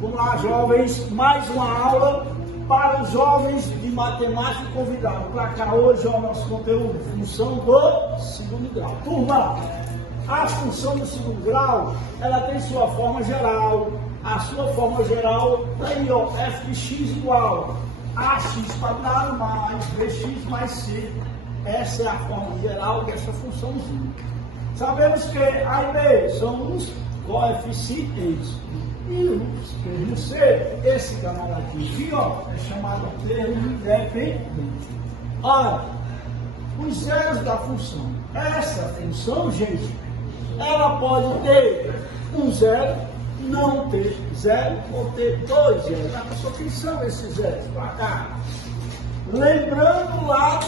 Vamos lá, jovens, mais uma aula para os jovens de matemática convidados. Para cá hoje é o nosso conteúdo, função do segundo grau. Turma, a função do segundo grau, ela tem sua forma geral. A sua forma geral está aí, ó, f de x igual a x quadrado mais bx mais c. Essa é a forma geral dessa funçãozinha. Sabemos que a e b são os coeficientes. E o termo C, esse camaradinho aqui, ó, é chamado termo independente. Ora, os zeros da função. Essa função, gente, ela pode ter um zero, não ter zero, ou ter dois zeros. A pessoa, quem são esses zeros? Para cá. Lembrando lá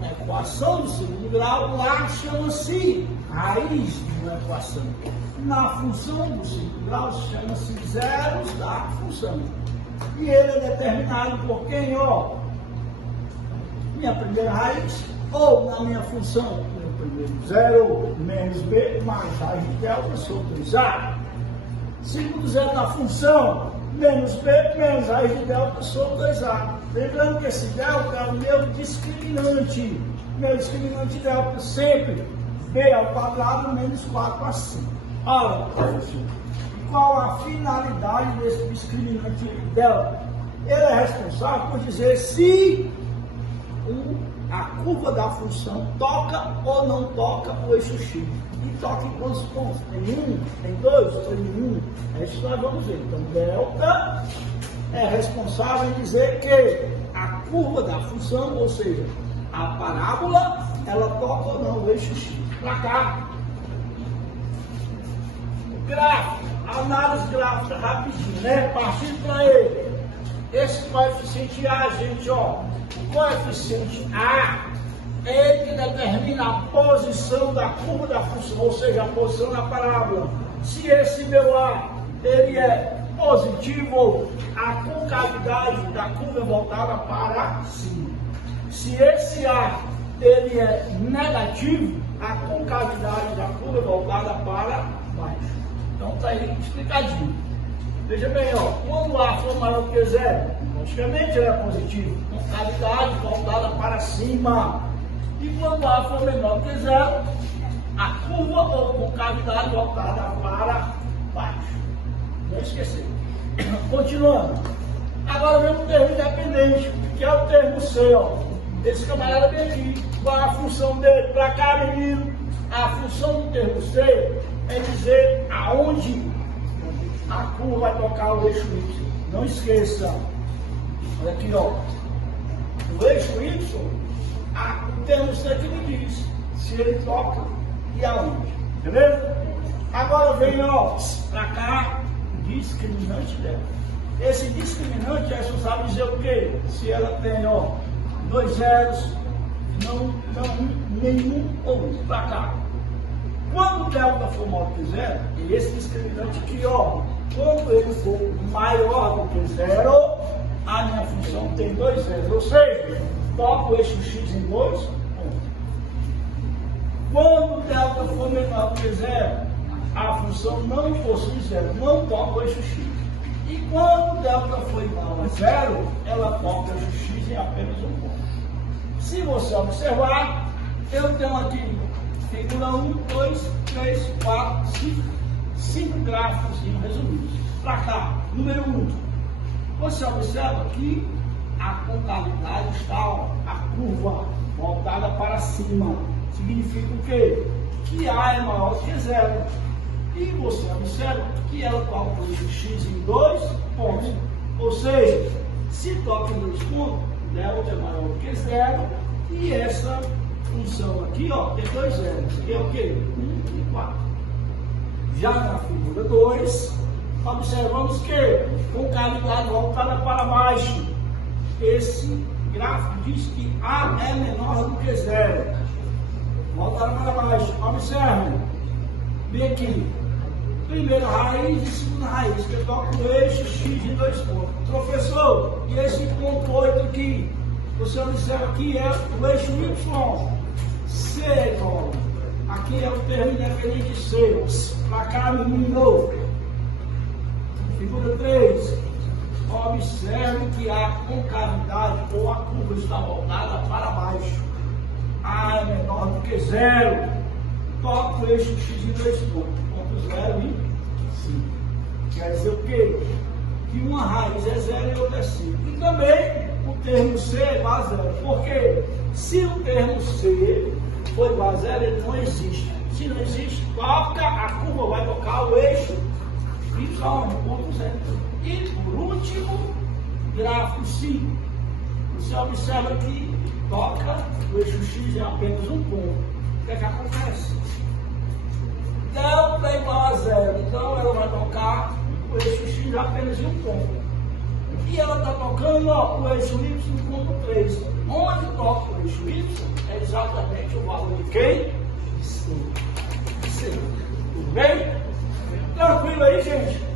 da equação do segundo grau, lá chama-se raiz de uma equação. Na função do segundo grau chama-se zeros da função. E ele é determinado por quem? Ó, minha primeira raiz, ou na minha função, meu primeiro zero menos b mais raiz de delta sobre 2a. Segundo zero da função, menos b menos raiz de delta sobre 2a. Lembrando que esse delta é o meu discriminante. Meu discriminante delta sempre b ao quadrado menos 4ac. Ora, professor, qual a finalidade desse discriminante delta? Ele é responsável por dizer se a curva da função toca ou não toca o eixo x. E toca em quantos pontos? Tem um, tem dois, tem um. É isso que nós vamos ver. Então, delta é responsável em dizer que a curva da função, ou seja, a parábola, ela toca ou não o eixo x. Para cá. Gráfico, análise gráfica rapidinho, né? Partindo para ele. Esse coeficiente A, gente, ó. O coeficiente A é ele que determina a posição da curva da função, ou seja, a posição da parábola. Se esse meu A ele é positivo, a concavidade da curva é voltada para cima. Se esse A ele é negativo, a concavidade da curva é voltada para baixo. Então está aí explicadinho. Veja bem, ó, quando A for maior que zero, logicamente ele é positivo, concavidade voltada para cima. E quando A for menor que zero, a curva ou concavidade voltada para baixo. Não esquecer. Continuando. Agora vem o termo independente, que é o termo C, ó. Esse camarada vem aqui. Qual é a função dele? Para cá, menino. A função do termo C é dizer aonde a curva vai tocar o eixo Y. Não esqueça. Olha aqui, ó. O eixo Y, o termo C aqui me diz se ele toca e aonde. Beleza? Agora vem, ó, para cá, o discriminante dela. Esse discriminante é responsável dizer o quê? Se ela tem, ó, dois zeros, não nenhum ou um. Para cá. Quando o delta for maior que zero, esse discriminante aqui, ó, quando ele for maior do que zero, a minha função tem dois zeros, ou seja, toca o eixo x em dois pontos. Quando o delta for menor que zero, a função não possui zero, não toca o eixo x. E quando o delta for igual a zero, ela toca o eixo x em apenas um ponto. Se você observar, eu tenho aqui figura 1, 2, 3, 4, 5 gráficos resumidos. Para cá, número 1. Você observa que a concavidade está, ó, a curva voltada para cima. Significa o quê? Que A é maior que zero. E você observa que ela toca o eixo x em dois pontos. Ou seja, se toca em dois pontos, delta é maior que zero. E essa função aqui, ó, tem dois zeros. Aqui é o quê? 1 e 4. Já na figura 2, observamos que concavidade voltada para baixo. Esse gráfico diz que A é menor do que zero. Voltada para baixo. Observe. Vem aqui. Primeira raiz e segunda raiz, que toca o eixo x em dois pontos. Professor, e esse ponto 8 aqui? Você observa que é o eixo Y. C é igual. Aqui é o termo independente C. Para cá, menino. Figura 3. Observe que a concavidade ou a curva está voltada para baixo. A é menor do que 0. Toca o eixo x em 2 pontos. Ponto 0 e 5. Quer dizer o quê? Que uma raiz é 0 e outra é 5. E também o termo C é igual a 0. Porque se o termo C for igual a 0, ele não existe. Se não existe, toca, a curva vai tocar o eixo y no ponto 0. E por último, gráfico 5. Você observa que toca o eixo x em apenas um ponto. O que é que acontece? Delta é igual a 0. Então ela vai tocar o eixo x apenas em um ponto. E ela está tocando o eixo y no ponto 3. Onde toca o eixo y é exatamente o valor de quem? C. Tudo bem? Tranquilo aí, gente?